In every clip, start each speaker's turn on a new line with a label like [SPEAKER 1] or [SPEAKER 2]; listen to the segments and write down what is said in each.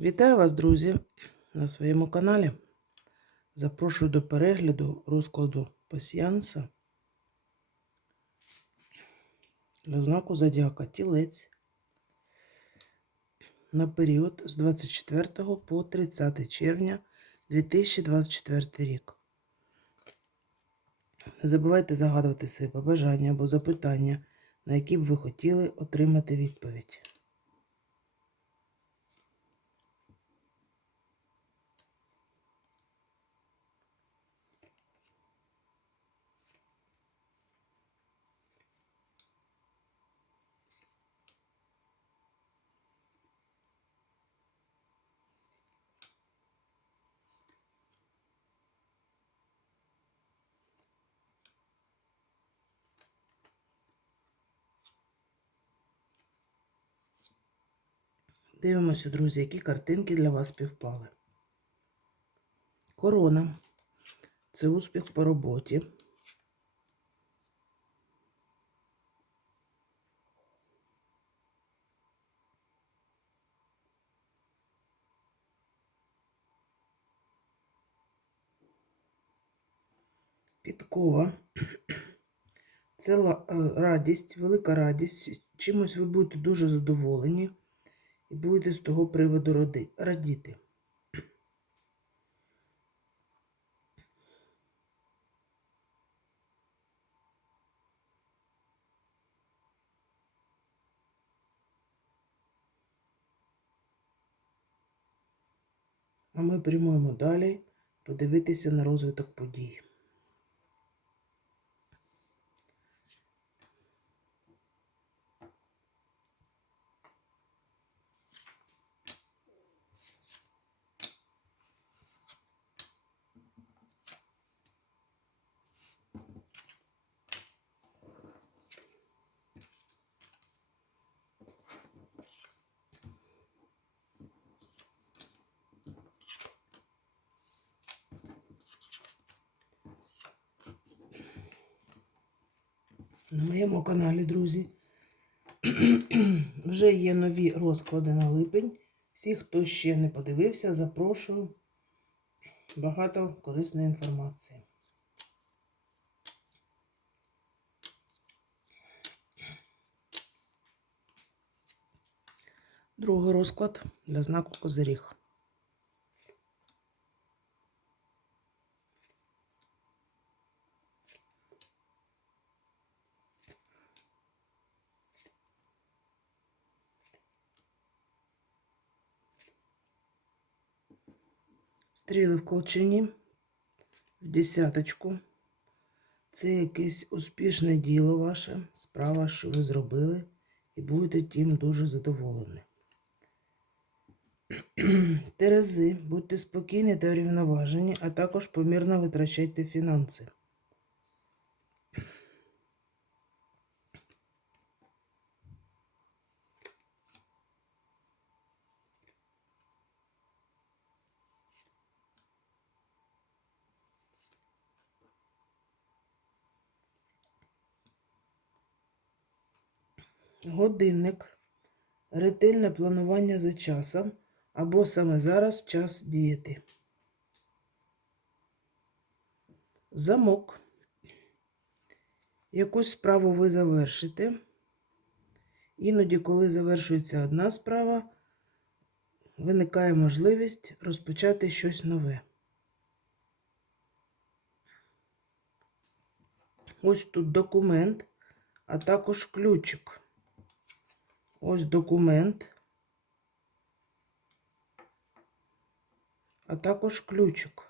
[SPEAKER 1] Вітаю вас, друзі, на своєму каналі. Запрошую до перегляду розкладу пасіянса для знаку Зодіака Тілець на період з 24 по 30 червня 2024 рік. Не забувайте загадувати свої побажання або запитання, на які б ви хотіли отримати відповідь. Дивимося, друзі, які картинки для вас співпали. Корона це успіх по роботі. Підкова це е, радість, велика радість. Чимось ви будете дуже задоволені і будете з того приводу роди- радіти. А ми прямуємо далі подивитися на розвиток подій. На моєму каналі, друзі, вже є нові розклади на липень. Всі, хто ще не подивився, запрошую. Багато корисної інформації. Другий розклад для знаку Козиріг. Стріли в колчині, в десяточку. Це якесь успішне діло ваше, справа, що ви зробили, і будете тим дуже задоволені. Терези, будьте спокійні та врівноважені, а також помірно витрачайте фінанси. Годинник. Ретельне планування за часом або саме зараз час діяти. Замок. Якусь справу ви завершите. Іноді, коли завершується одна справа, виникає можливість розпочати щось нове. Ось тут документ, а також ключик. Ось документ, а також ключик.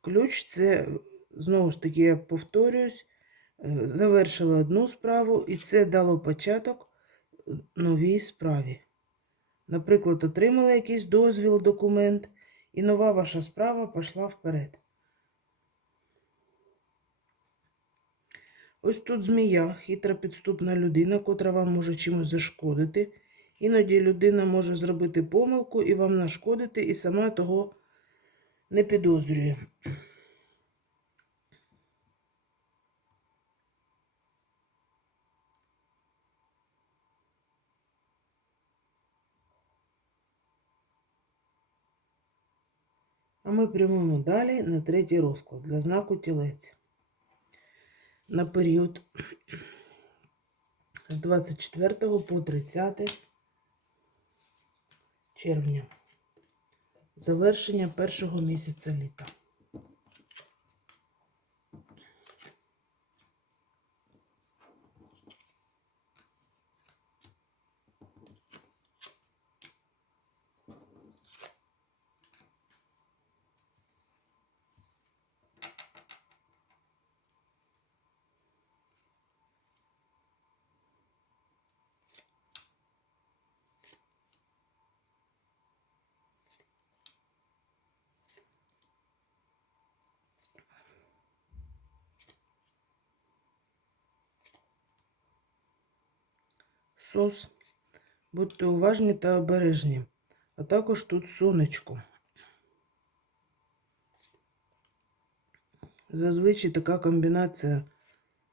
[SPEAKER 1] Ключ це, знову ж таки, я повторююсь, е, завершила одну справу, і це дало початок новій справі. Наприклад, отримала якийсь дозвіл, документ, і нова ваша справа пішла вперед. Ось тут змія, хитра підступна людина, котра вам може чимось зашкодити. Іноді людина може зробити помилку і вам нашкодити, і сама того не підозрює. А ми прямуємо далі на третій розклад для знаку тілець. На період з 24 по 30 червня. Завершення першого місяця літа. Сос. Будьте уважні та обережні. А також тут сонечко. Зазвичай така комбінація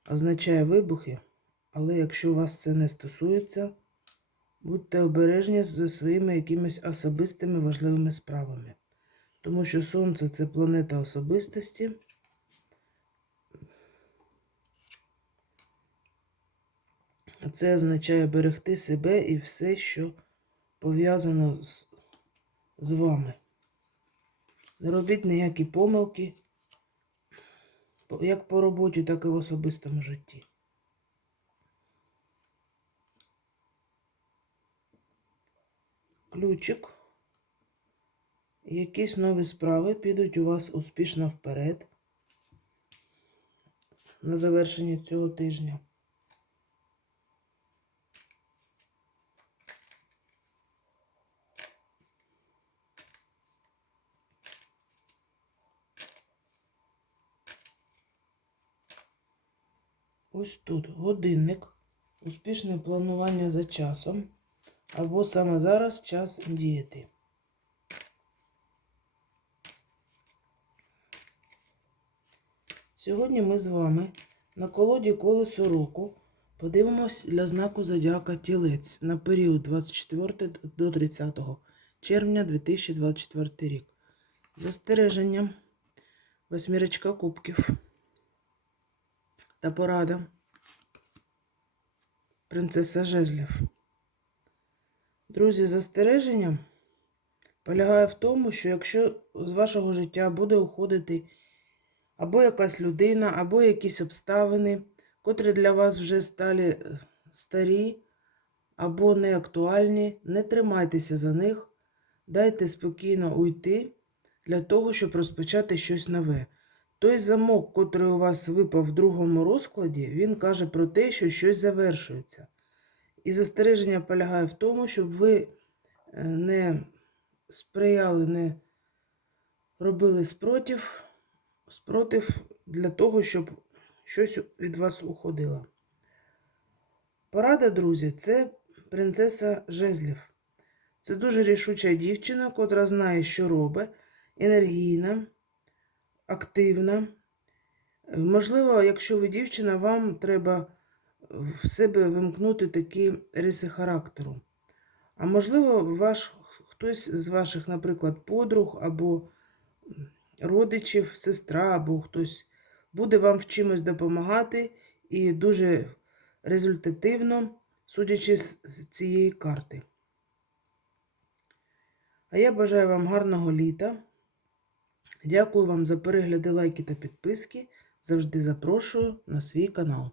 [SPEAKER 1] означає вибухи, але якщо вас це не стосується, будьте обережні зі своїми якимись особистими важливими справами. Тому що Сонце це планета особистості. Це означає берегти себе і все, що пов'язано з, з вами. Не робіть ніякі помилки, як по роботі, так і в особистому житті. Ключик. Якісь нові справи підуть у вас успішно вперед на завершення цього тижня. Ось тут годинник, успішне планування за часом, або саме зараз час діяти. Сьогодні ми з вами на колоді колесо року подивимось для знаку зодіака Тілець на період 24 до 30 червня 2024 рік. Застереження восьмірочка кубків та порада принцеса Жезлів. Друзі, застереження полягає в тому, що якщо з вашого життя буде уходити або якась людина, або якісь обставини, котрі для вас вже стали е, старі або не актуальні, не тримайтеся за них, дайте спокійно уйти для того, щоб розпочати щось нове. Той замок, котрий у вас випав в другому розкладі, він каже про те, що щось завершується. І застереження полягає в тому, щоб ви е, не сприяли, не робили спротив, спротив для того, щоб щось від вас уходило. Порада, друзі, це принцеса Жезлів. Це дуже рішуча дівчина, котра знає, що робить, енергійна, активна. Е, Можливо, якщо ви дівчина, вам треба в себе вимкнути такі риси характеру. А можливо, ваш, хтось з ваших, наприклад, подруг або родичів, сестра, або хтось буде вам в чимось допомагати і дуже результативно, судячи з цієї карти. А я бажаю вам гарного літа. Дякую вам за перегляди, лайки та підписки. Завжди запрошую на свій канал.